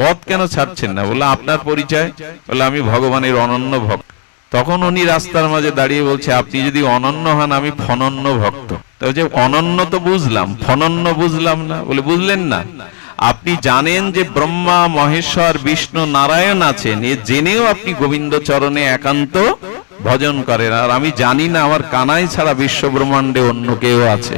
পথ কেন ছাড়ছেন না? বলে, আপনার পরিচয়? বলে, আমি ভগবানের অনন্য ভক্ত। তখন উনি রাস্তার মাঝে দাঁড়িয়ে বলছে, আপনি যদি অনন্য হন, আমি ফনন্য ভক্ত। তো যে অনন্য তো বুঝলাম, ফনন্য বুঝলাম না। বলে, বুঝলেন না? আপনি জানেন যে ব্রহ্মা, মহেশ্বর, বিষ্ণু, নারায়ণ আছেন, এ জেনেও আপনি গোবিন্দ চরণে একান্ত ভজন করেন। আর আমি জানি না আমার কানাই ছাড়া বিশ্ব ব্রহ্মাণ্ডে অন্য কেউ আছে।